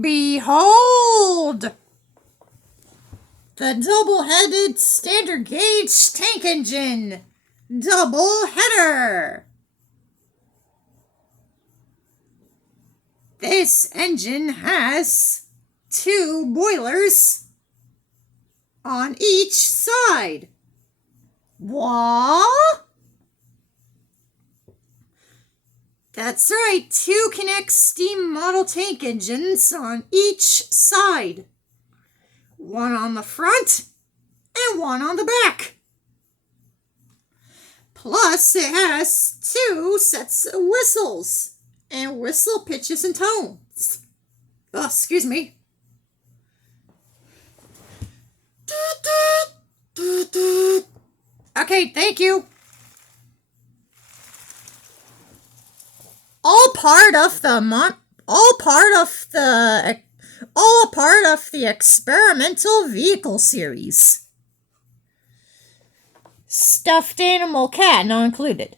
Behold! The double-headed standard gauge tank engine! Double header! This engine has 2 boilers on each side. What? That's right, 2 knex steam model tank engines on each side. One on the front and one on the back. Plus, it has 2 sets of whistles and whistle pitches and tones. Oh, excuse me. Okay, thank you. All part of the experimental vehicle series. Stuffed animal cat not included.